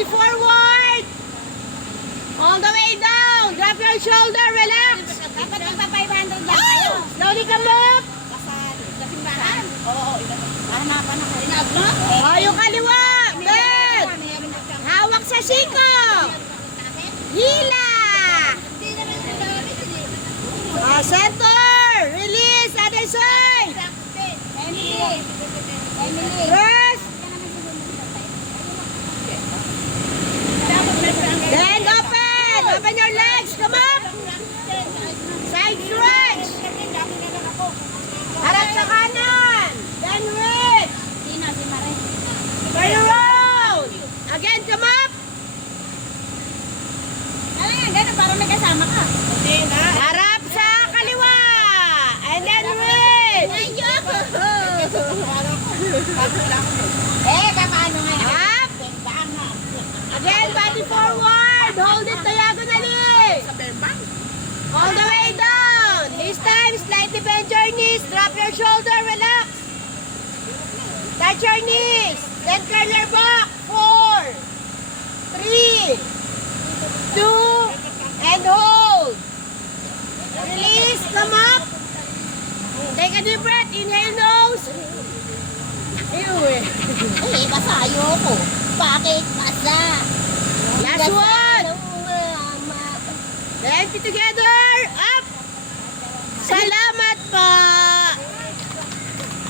body forward. All the way down. Drop your shoulder. Relax. Dapat magpa-500 lang kayo. Slowly come up. Kasimbahan? Oo, hanapan na kayo. Inablo? Oh, yung kaliwa. Good. Hawak sa siko. Hila. Center. Release. Other side. Emily. Rest. Then open. Open your legs. Come up. Side stretch. Harap sa kanan. Then reach. Sino? Si Mare. Turn around. Again, come up. Ano yan? Ganun, parang may kasama ka. Harap sa kaliwa. And then reach. Paano nga? Up. Again, body forward. Hold it diagonally. All the way down. This time, slightly bend your knees. Drop your shoulder. Relax. Touch your knees. Then curl your back. 4, 3, 2, and hold. Release. Come up. Take a deep breath. Inhale nose. Basa ayoko. Bakit basa? Last one. Then feet together. Up. Salamat.